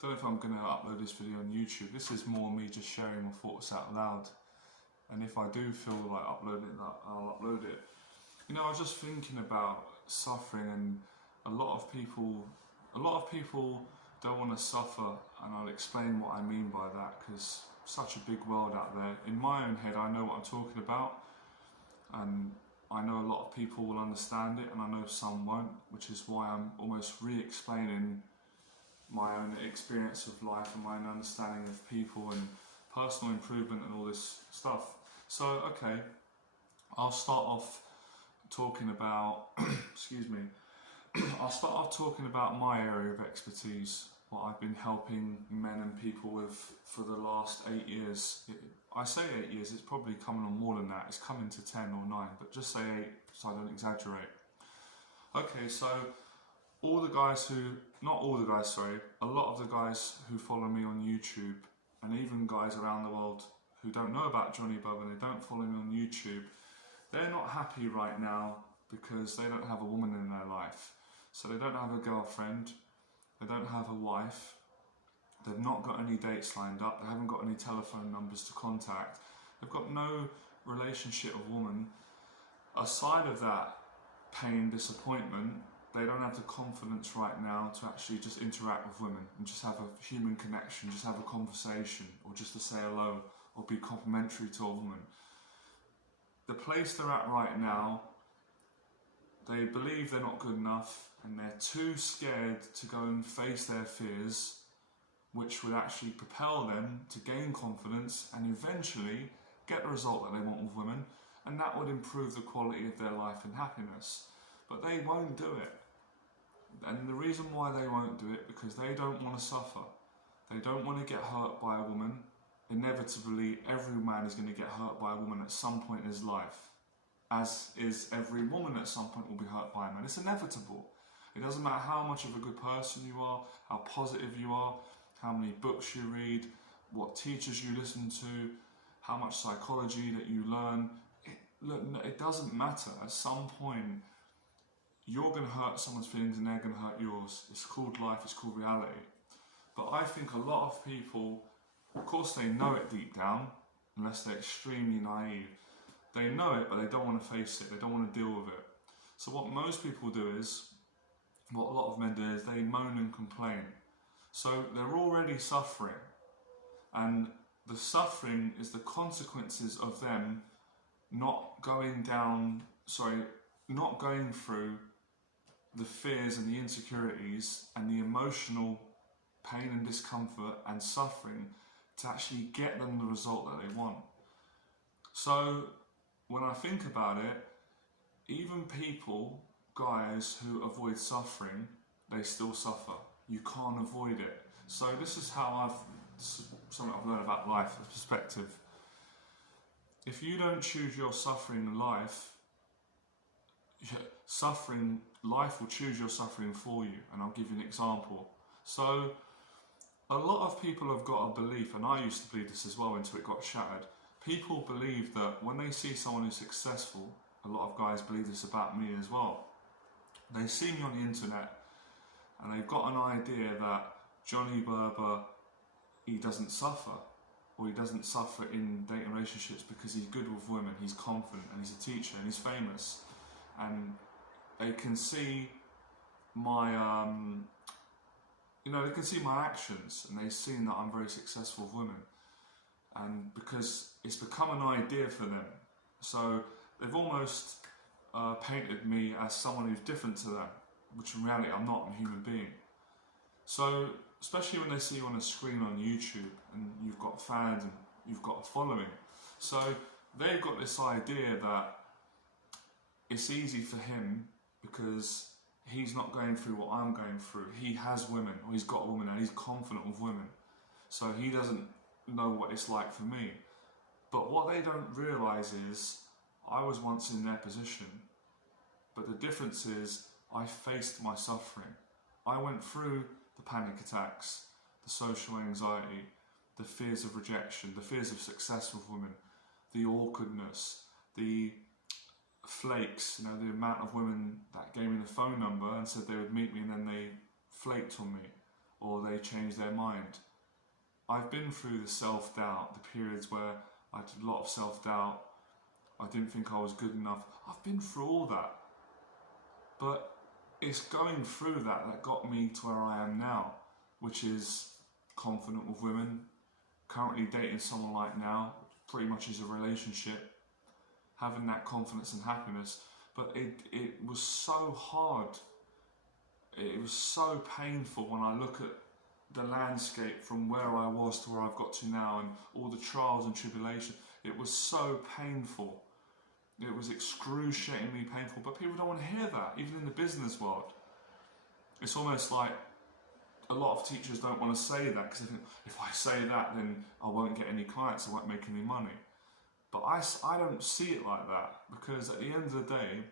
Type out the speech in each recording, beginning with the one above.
don't know if I'm going to upload this video on YouTube. This is more me just sharing my thoughts out loud. And if I do feel like uploading it, I'll upload it. You know, I was just thinking about suffering, and a lot of people don't want to suffer, and I'll explain what I mean by that, because such a big world out there. In my own head, I know what I'm talking about, and I know a lot of people will understand it, and I know some won't, which is why I'm almost re-explaining my own experience of life and my own understanding of people and personal improvement and all this stuff. So, okay, I'll start off talking about, excuse me, I'll start off talking about my area of expertise, what I've been helping men and people with for the last 8 years. I say 8 years, it's probably coming on more than that. It's coming to 10 or 9, but just say 8 so I don't exaggerate. Okay, so all the guys who, not all the guys, sorry, a lot of the guys who follow me on YouTube, and even guys around the world who don't know about Johnny Berba and they don't follow me on YouTube, they're not happy right now because they don't have a woman in their life. So they don't have a girlfriend, they don't have a wife, they've not got any dates lined up, they haven't got any telephone numbers to contact, they've got no relationship with a woman. Aside of that pain, disappointment, they don't have the confidence right now to actually just interact with women and just have a human connection, just have a conversation, or just to say hello or be complimentary to a woman. The place they're at right now, they believe they're not good enough and they're too scared to go and face their fears, which would actually propel them to gain confidence and eventually get the result that they want with women, and that would improve the quality of their life and happiness. But they won't do it. And the reason why they won't do it, because they don't want to suffer. They don't want to get hurt by a woman. Inevitably, every man is going to get hurt by a woman at some point in his life, as is every woman at some point will be hurt by a man. It's inevitable. It doesn't matter how much of a good person you are, how positive you are, how many books you read, what teachers you listen to, how much psychology that you learn. It doesn't matter. At some point, you're going to hurt someone's feelings and they're going to hurt yours. It's called life, it's called reality. But I think a lot of people, of course they know it deep down, unless they're extremely naive. They know it, but they don't want to face it, they don't want to deal with it. So what most people do is, what a lot of men do is they moan and complain. So they're already suffering, and the suffering is the consequences of them not going through the fears and the insecurities and the emotional pain and discomfort and suffering to actually get them the result that they want. So when I think about it, even people, guys who avoid suffering, they still suffer. You can't avoid it. So this is how something I've learned about life, a perspective. If you don't choose your suffering life will choose your suffering for you. And I'll give you an example. So a lot of people have got a belief, and I used to believe this as well until it got shattered. People believe that when they see someone who's successful, a lot of guys believe this about me as well. They see me on the internet and they've got an idea that Johnny Berba, he doesn't suffer, or he doesn't suffer in dating relationships because he's good with women, he's confident, and he's a teacher, and he's famous. And they can see my, they can see my actions, and they've seen that I'm very successful with women. And because it's become an idea for them. So they've almost painted me as someone who's different to them, which in reality I'm not, I'm a human being. So, especially when they see you on a screen on YouTube and you've got fans and you've got a following. So they've got this idea that it's easy for him because he's not going through what I'm going through. He has women, or he's got a woman, and he's confident with women. So he doesn't know what it's like for me. But what they don't realise is, I was once in their position, but the difference is I faced my suffering. I went through the panic attacks, the social anxiety, the fears of rejection, the fears of success with women, the awkwardness, the flakes, the amount of women that gave me the phone number and said they would meet me and then they flaked on me. or they change their mind. I've been through the self-doubt, the periods where I had a lot of self-doubt, I didn't think I was good enough. I've been through all that. But it's going through that got me to where I am now, which is confident with women, currently dating someone like now, pretty much is a relationship, having that confidence and happiness. But it was so hard, it was so painful when I look at the landscape from where I was to where I've got to now and all the trials and tribulations. It was so painful. It was excruciatingly painful, but people don't want to hear that, even in the business world. It's almost like a lot of teachers don't want to say that because they think, if I say that, then I won't get any clients, I won't make any money. But I don't see it like that, because at the end of the day,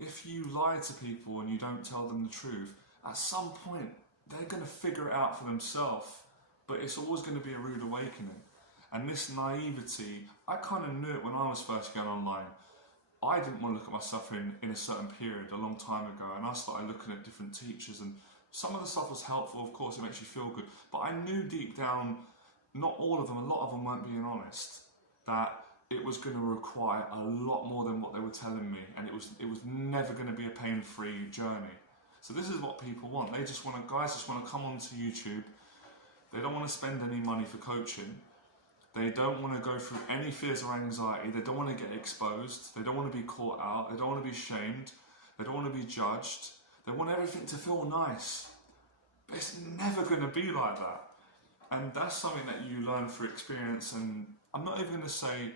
if you lie to people and you don't tell them the truth, at some point they're going to figure it out for themselves, but it's always going to be a rude awakening. And this naivety, I kind of knew it when I was first going online. I didn't want to look at myself in a certain period a long time ago, and I started looking at different teachers, and some of the stuff was helpful, of course, it makes you feel good, but I knew deep down, not all of them, a lot of them weren't being honest, that it was going to require a lot more than what they were telling me, and it was never going to be a pain-free journey. So this is what people want. They just want to, guys just want to come onto YouTube. They don't want to spend any money for coaching. They don't want to go through any fears or anxiety. They don't want to get exposed. They don't want to be caught out. They don't want to be shamed. They don't want to be judged. They want everything to feel nice. But it's never going to be like that. And that's something that you learn through experience. And I'm not even going to say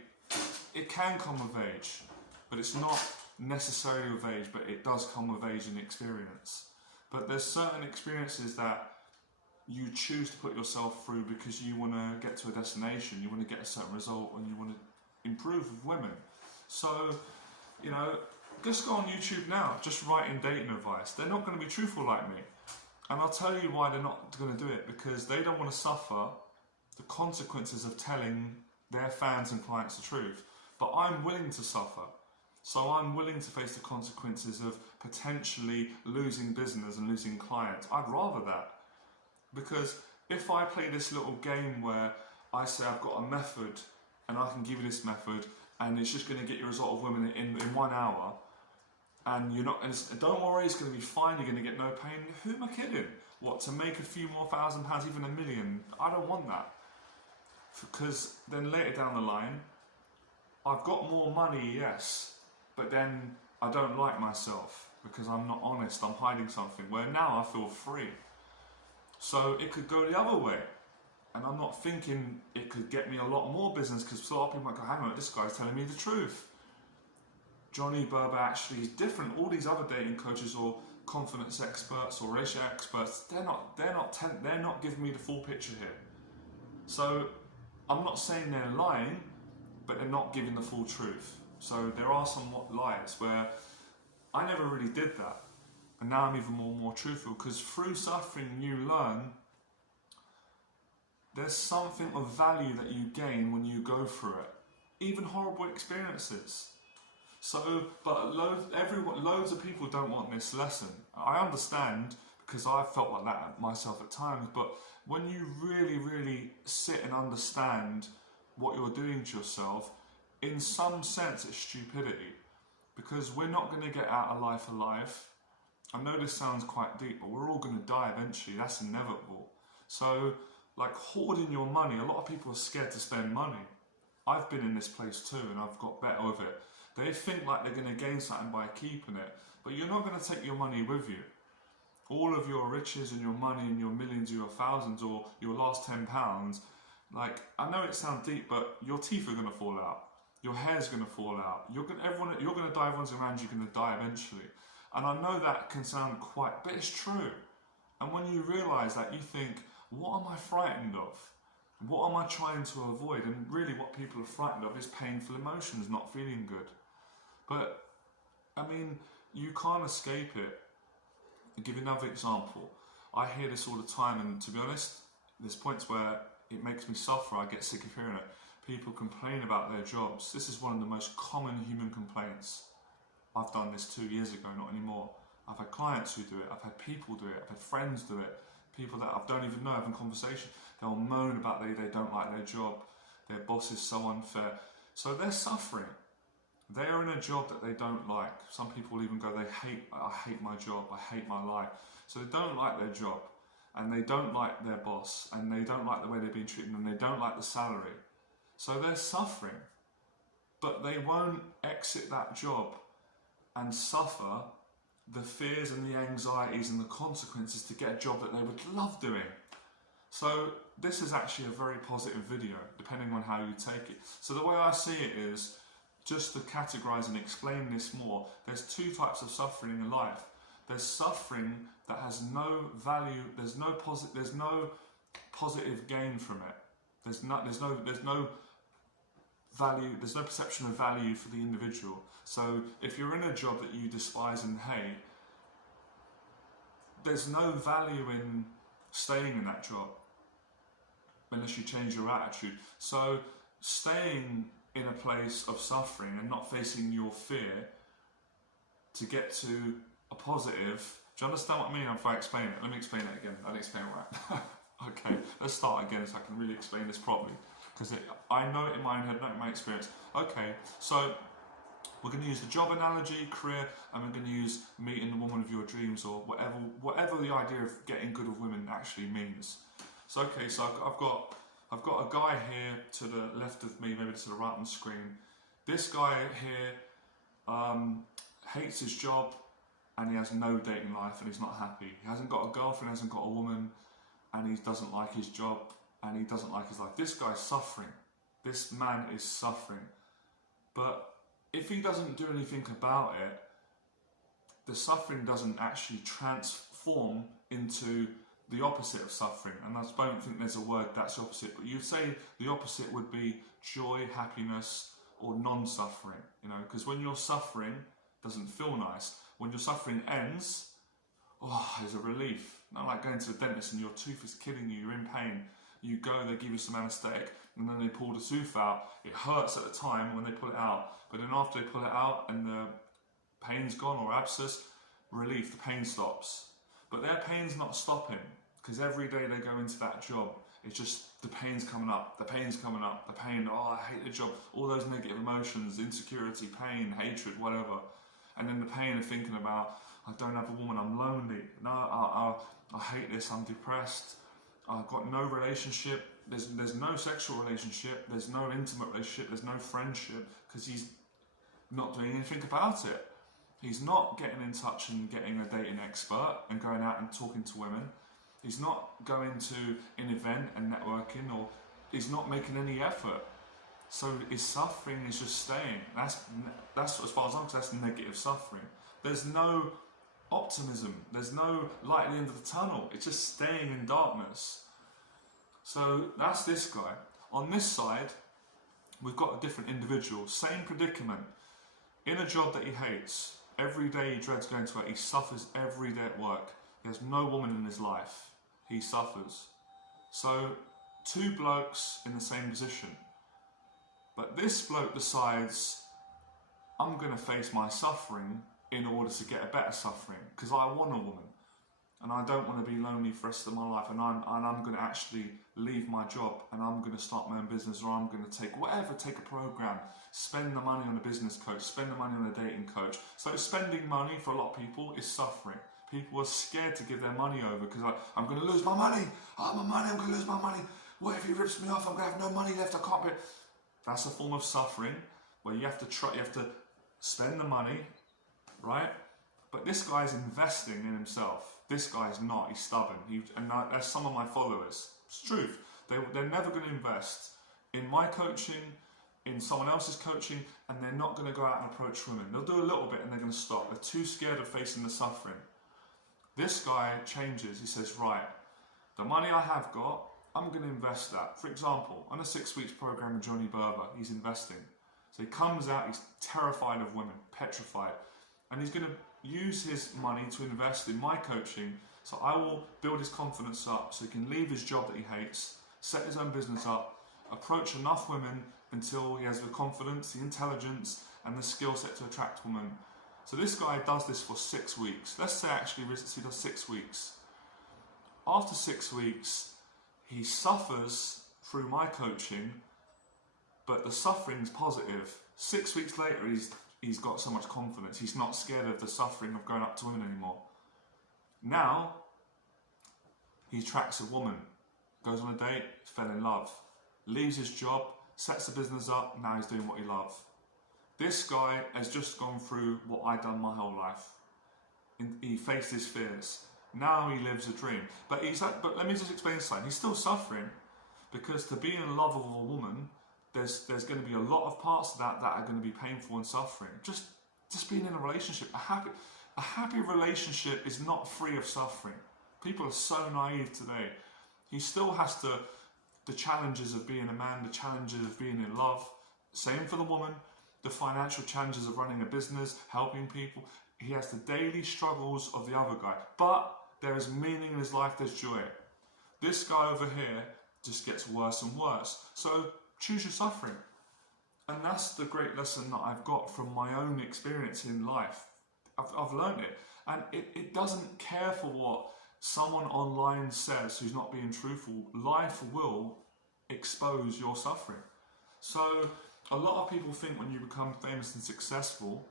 it can come with age, but it's not necessarily with age, but it does come with age and experience. But there's certain experiences that you choose to put yourself through because you want to get to a destination, you want to get a certain result, and you want to improve with women. So, you know, just go on YouTube now, just write in dating advice. They're not going to be truthful like me. And I'll tell you why they're not going to do it, because they don't want to suffer the consequences of telling their fans and clients the truth. But I'm willing to suffer. So I'm willing to face the consequences of potentially losing business and losing clients. I'd rather that. Because if I play this little game where I say I've got a method and I can give you this method and it's just going to get you a result of women in 1 hour, and you're not, and don't worry, it's going to be fine, you're going to get no pain. Who am I kidding? What, to make a few more £1,000, even £1 million? I don't want that. Because then later down the line, I've got more money, yes, but then I don't like myself because I'm not honest, I'm hiding something, where now I feel free. So it could go the other way, and I'm not thinking it could get me a lot more business, because a lot of people might go, hang on, this guy's telling me the truth. Johnny Berba actually is different. All these other dating coaches or confidence experts or relationship experts, they're not giving me the full picture here. So I'm not saying they're lying, but they're not giving the full truth. So there are somewhat lies where I never really did that. And now I'm even more truthful, because through suffering you learn there's something of value that you gain when you go through it. Even horrible experiences. So, but loads of people don't want this lesson. I understand, because I've felt like that myself at times, but when you really, really sit and understand what you're doing to yourself, in some sense it's stupidity. Because we're not going to get out of life alive. I know this sounds quite deep, but we're all going to die eventually. That's inevitable. So, like hoarding your money, a lot of people are scared to spend money. I've been in this place too, and I've got better with it. They think like they're going to gain something by keeping it, but you're not going to take your money with you. All of your riches and your money and your millions or your thousands or your last £10, like, I know it sounds deep, but your teeth are going to fall out. Your hair's going to fall out. You're going to die, everyone's around you, going to die eventually. And I know that can sound quite, but it's true. And when you realise that, you think, what am I frightened of? What am I trying to avoid? And really what people are frightened of is painful emotions, not feeling good. But, I mean, you can't escape it. I'll give you another example. I hear this all the time, and to be honest, there's points where it makes me suffer. I get sick of hearing it. People complain about their jobs. This is one of the most common human complaints. I've done this 2 years ago, not anymore. I've had clients who do it, I've had people do it, I've had friends do it. people that I don't even know having conversation. They'll moan about they don't like their job, their boss is so unfair. So they're suffering. They are in a job that they don't like. Some people even go, I hate my job, I hate my life. So they don't like their job, and they don't like their boss, and they don't like the way they're being treated, and they don't like the salary. So they're suffering. But they won't exit that job and suffer the fears and the anxieties and the consequences to get a job that they would love doing. So this is actually a very positive video, depending on how you take it. So the way I see it is, just to categorize and explain this more, there's two types of suffering in life. There's suffering that has no value, there's no positive gain from it. There's no value, there's no perception of value for the individual. So if you're in a job that you despise and hate, there's no value in staying in that job unless you change your attitude. So staying in a place of suffering and not facing your fear to get to a positive. Do you understand what I mean if I explain it? Let me explain it again. I'll explain it right. Okay, let's start again so I can really explain this properly. Because I know it in my own head, not in my experience. Okay, so we're going to use the job analogy, career, and we're going to use meeting the woman of your dreams, or whatever the idea of getting good with women actually means. So okay, so I've got a guy here to the left of me, maybe to the right on the screen. This guy here hates his job, and he has no dating life, and he's not happy. He hasn't got a girlfriend, hasn't got a woman, and he doesn't like his job, and he doesn't like his life. This guy's suffering. This man is suffering. But if he doesn't do anything about it, the suffering doesn't actually transform into the opposite of suffering. And I don't think there's a word that's the opposite, but you'd say the opposite would be joy, happiness, or non-suffering. You know, because when you're suffering, it doesn't feel nice. When your suffering ends, oh, there's a relief. Not like going to the dentist and your tooth is killing you, you're in pain. You go, they give you some anaesthetic, and then they pull the tooth out. It hurts at the time when they pull it out, but then after they pull it out and the pain's gone, or abscess, relief, the pain stops. But their pain's not stopping, because every day they go into that job, it's just the pain's coming up, the pain's coming up, the pain, oh, I hate the job, all those negative emotions, insecurity, pain, hatred, whatever. And then the pain of thinking about, I don't have a woman, I'm lonely, no, I hate this, I'm depressed, I've got no relationship, there's no sexual relationship, there's no intimate relationship, there's no friendship, because he's not doing anything about it. He's not getting in touch and getting a dating expert and going out and talking to women. He's not going to an event and networking, or he's not making any effort. So his suffering is just staying. That's as far as I'm concerned, that's negative suffering. There's no optimism, there's no light at the end of the tunnel, it's just staying in darkness. So that's this guy. On this side, we've got a different individual, same predicament, in a job that he hates. Every day he dreads going to work, he suffers every day at work. He has no woman in his life, he suffers. So two blokes in the same position. But this bloke decides, I'm going to face my suffering in order to get a better suffering, because I want a woman and I don't want to be lonely for the rest of my life, and I'm going to actually leave my job and I'm going to start my own business, or I'm going to take a program, spend the money on a business coach, spend the money on a dating coach. So spending money for a lot of people is suffering. People are scared to give their money over because I'm going to lose my money. Oh, my money, I'm going to lose my money. What if he rips me off? I'm going to have no money left. I can't be. That's a form of suffering where you have to spend the money, right? But this guy's investing in himself. This guy's not. He's stubborn. That's some of my followers. It's the truth. They're never going to invest in my coaching, in someone else's coaching, and they're not going to go out and approach women. They'll do a little bit and they're going to stop. They're too scared of facing the suffering. This guy changes. He says, right, the money I have got, I'm going to invest that. For example, on a 6 weeks program with Johnny Berba, he's investing. So he comes out, he's terrified of women, petrified. And he's going to use his money to invest in my coaching, so I will build his confidence up so he can leave his job that he hates, set his own business up, approach enough women until he has the confidence, the intelligence, and the skill set to attract women. So this guy does this for 6 weeks. Let's say actually he does 6 weeks. After 6 weeks, he suffers through my coaching, but the suffering's positive. 6 weeks later, he's got so much confidence. He's not scared of the suffering of going up to women anymore. Now, he attracts a woman, goes on a date, fell in love, leaves his job, sets the business up, now he's doing what he loves. This guy has just gone through what I've done my whole life. He faced his fears. Now he lives a dream. But let me just explain something. He's still suffering, because to be in love with a woman, there's going to be a lot of parts of that are going to be painful and suffering. Just being in a relationship, a happy relationship is not free of suffering. People are so naive today. He still has the challenges of being a man, the challenges of being in love. Same for the woman. The financial challenges of running a business, helping people. He has the daily struggles of the other guy. But there is meaning in his life, there's joy. This guy over here just gets worse and worse. So choose your suffering. And that's the great lesson that I've got from my own experience in life. I've learned it. And it doesn't care for what someone online says who's not being truthful. Life will expose your suffering. So a lot of people think when you become famous and successful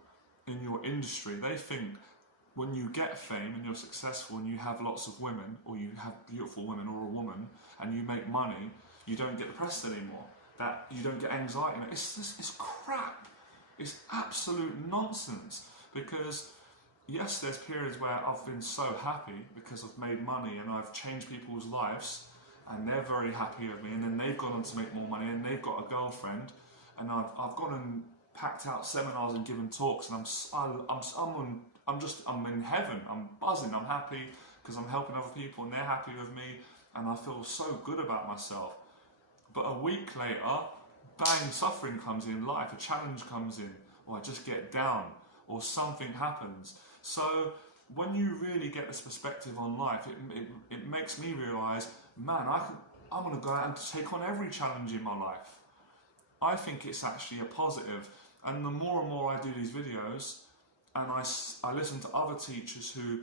in your industry, they think when you get fame and you're successful and you have lots of women, or you have beautiful women or a woman, and you make money, you don't get depressed anymore, that you don't get anxiety. It's crap. It's absolute nonsense. Because yes, there's periods where I've been so happy because I've made money and I've changed people's lives, and they're very happy with me, and then they've gone on to make more money and they've got a girlfriend, and I've gone and packed out seminars and given talks, and I'm in heaven. I'm buzzing. I'm happy because I'm helping other people and they're happy with me, and I feel so good about myself. But a week later, bang, suffering comes in, life, a challenge comes in, or I just get down, or something happens. So when you really get this perspective on life, it makes me realise, man, I'm going to go out and take on every challenge in my life. I think it's actually a positive. And the more and more I do these videos, and I listen to other teachers who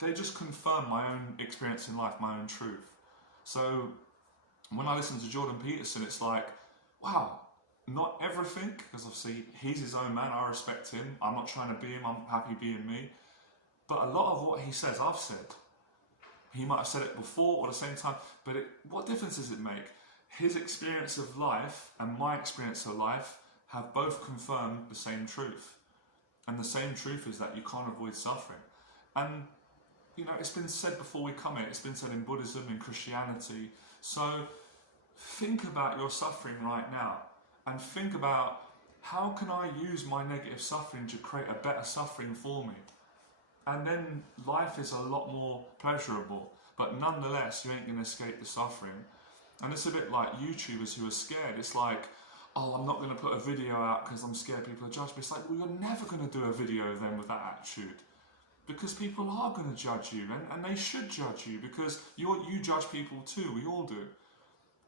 they just confirm my own experience in life, my own truth. So when I listen to Jordan Peterson, it's like, wow, not everything, because obviously he's his own man, I respect him, I'm not trying to be him, I'm happy being me. But a lot of what he says, I've said. He might have said it before or at the same time, but what difference does it make? His experience of life and my experience of life have both confirmed the same truth. And the same truth is that you can't avoid suffering. And, you know, it's been said before we come here, it's been said in Buddhism, in Christianity. So think about your suffering right now, and think about, how can I use my negative suffering to create a better suffering for me? And then life is a lot more pleasurable, but nonetheless, you ain't going to escape the suffering. And it's a bit like YouTubers who are scared. It's like, oh, I'm not going to put a video out because I'm scared people will judge me. It's like, well, you're never going to do a video then with that attitude, because people are going to judge you, and they should judge you, because you judge people too, we all do.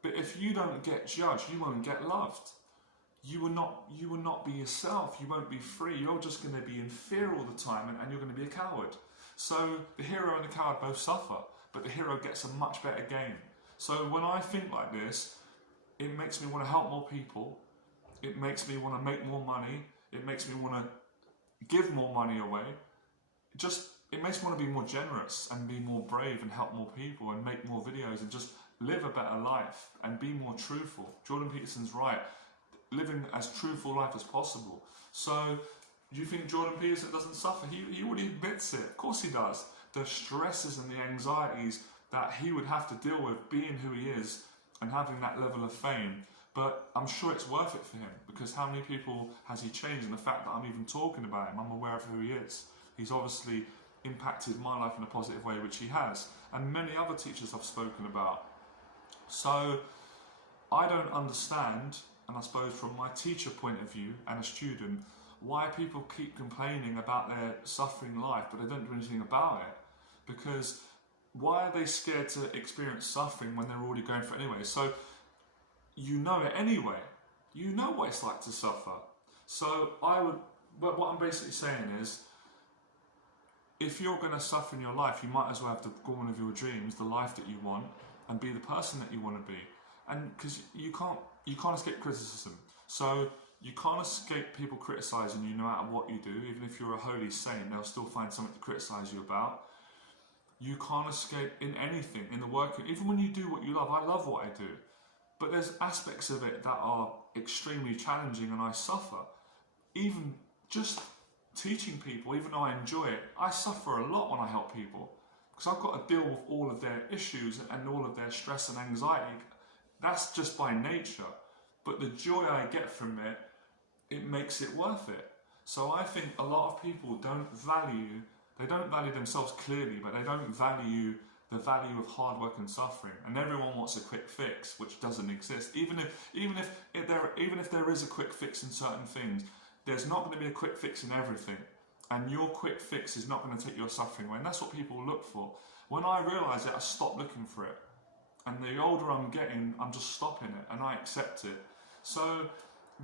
But if you don't get judged, you won't get loved. You will not be yourself. You won't be free. You're just going to be in fear all the time, and you're going to be a coward. So the hero and the coward both suffer, but the hero gets a much better game. So when I think like this, it makes me want to help more people. It makes me want to make more money. It makes me want to give more money away. It makes me want to be more generous and be more brave and help more people and make more videos and just live a better life and be more truthful. Jordan Peterson's right. Living as truthful life as possible. So, do you think Jordan Peterson doesn't suffer? He already admits it. Of course he does. The stresses and the anxieties that he would have to deal with being who he is and having that level of fame. But I'm sure it's worth it for him, because how many people has he changed? And the fact that I'm even talking about him, I'm aware of who he is. He's obviously impacted my life in a positive way, which he has. And many other teachers I've spoken about. So, I don't understand, and I suppose from my teacher point of view and a student, why people keep complaining about their suffering life but they don't do anything about it. Because why are they scared to experience suffering when they're already going through it anyway? So you know it anyway. You know what it's like to suffer. So what I'm basically saying is, if you're going to suffer in your life, you might as well have the woman of your dreams, the life that you want, and be the person that you want to be. And because you can't escape criticism. So you can't escape people criticising you no matter what you do. Even if you're a holy saint, they'll still find something to criticise you about. You can't escape in anything, in the work, even when you do what you love. I love what I do, but there's aspects of it that are extremely challenging and I suffer. Even just teaching people, even though I enjoy it, I suffer a lot when I help people because I've got to deal with all of their issues and all of their stress and anxiety. That's just by nature, but the joy I get from it, it makes it worth it. So I think a lot of people don't value themselves clearly, but they don't value the value of hard work and suffering. And everyone wants a quick fix, which doesn't exist. Even if there is a quick fix in certain things, there's not going to be a quick fix in everything. And your quick fix is not going to take your suffering away. And that's what people look for. When I realised it, I stopped looking for it. And the older I'm getting, I'm just stopping it and I accept it. So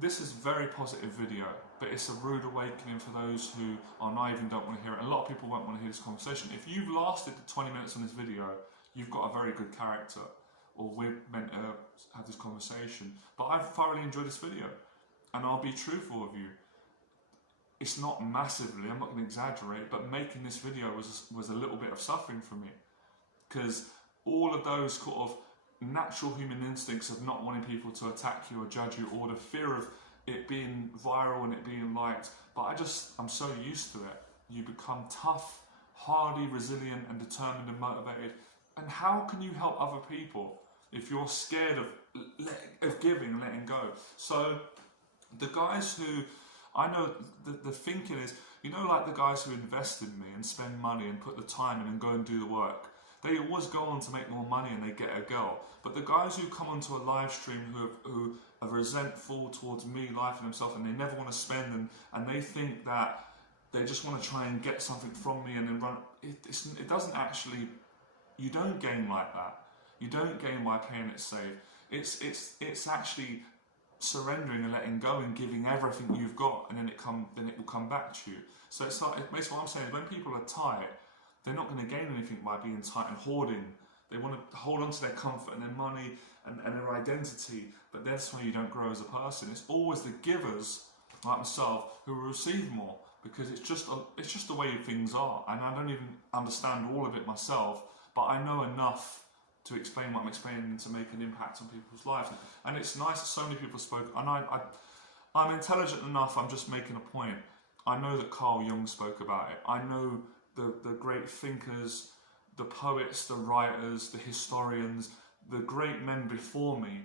this is a very positive video, but it's a rude awakening for those who are naive and don't want to hear it. And a lot of people won't want to hear this conversation. If you've lasted the 20 minutes on this video, you've got a very good character, or we're meant to have this conversation. But I've thoroughly enjoyed this video, and I'll be truthful with you. It's not massively, I'm not going to exaggerate, but making this video was a little bit of suffering for me. Because all of those sort of natural human instincts of not wanting people to attack you or judge you, or the fear of it being viral and it being liked, but I'm so used to it. You become tough, hardy, resilient and determined and motivated. And how can you help other people if you're scared of giving and letting go? So the guys who, I know the thinking is, you know, like the guys who invest in me and spend money and put the time in and go and do the work, they always go on to make more money and they get a girl. But the guys who come onto a live stream who are resentful towards me, life and themselves, and they never want to spend, and they think that they just want to try and get something from me and then run, it doesn't actually, you don't gain like that. You don't gain by playing it safe. It's actually surrendering and letting go and giving everything you've got, and then it will come back to you. So it's like, basically what I'm saying is, when people are tight, they're not going to gain anything by being tight and hoarding. They want to hold on to their comfort and their money and their identity, but that's why you don't grow as a person. It's always the givers, like myself, who will receive more, because it's just the way things are. And I don't even understand all of it myself, but I know enough to explain what I'm explaining and to make an impact on people's lives. And it's nice that so many people spoke, and I'm intelligent enough, I'm just making a point. I know that Carl Jung spoke about it. I know the great thinkers, the poets, the writers, the historians, the great men before me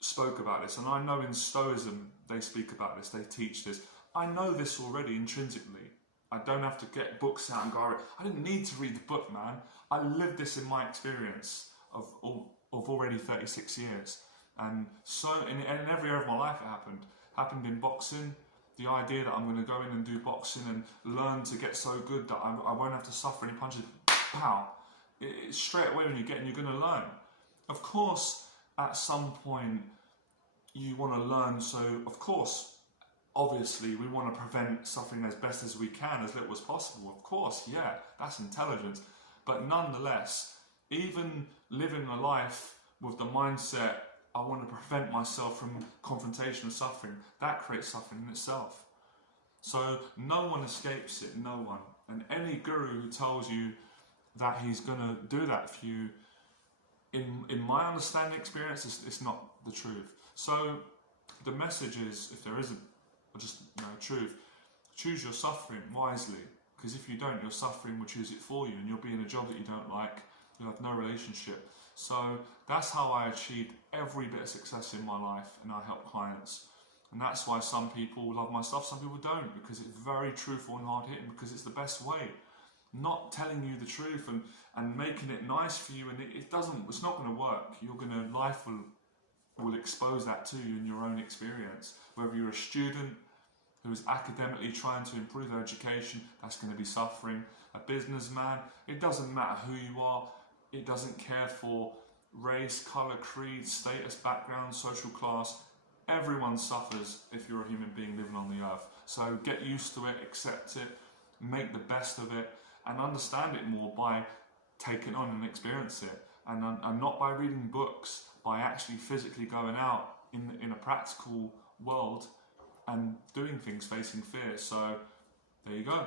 spoke about this. And I know in Stoicism they speak about this, they teach this. I know this already intrinsically. I don't have to get books out and go, I didn't need to read the book, man. I lived this in my experience of already 36 years. And so in every area of my life it happened in boxing. The idea that I'm going to go in and do boxing and learn to get so good that I won't have to suffer any punches, pow, it's straight away when you get in, you're going to learn. Of course, at some point, you want to learn, so of course, obviously, we want to prevent suffering as best as we can, as little as possible. Of course, yeah, that's intelligence. But nonetheless, even living a life with the mindset, I want to prevent myself from confrontation and suffering, that creates suffering in itself. So no one escapes it, no one. And any guru who tells you that he's going to do that for you, in my understanding experience, it's not the truth. So the message is, if there isn't just truth, choose your suffering wisely, because if you don't, your suffering will choose it for you, and you'll be in a job that you don't like, you'll have no relationship. So that's how I achieved every bit of success in my life, and I help clients. And that's why some people love my stuff, some people don't, because it's very truthful and hard hitting, because it's the best way. Not telling you the truth and making it nice for you, and it's not going to work. Life will expose that to you in your own experience. Whether you're a student who is academically trying to improve their education, that's going to be suffering. A businessman, it doesn't matter who you are. It doesn't care for race, colour, creed, status, background, social class. Everyone suffers if you're a human being living on the earth. So get used to it, accept it, make the best of it, and understand it more by taking on and experience it, and not by reading books, by actually physically going out in a practical world and doing things, facing fear. So there you go.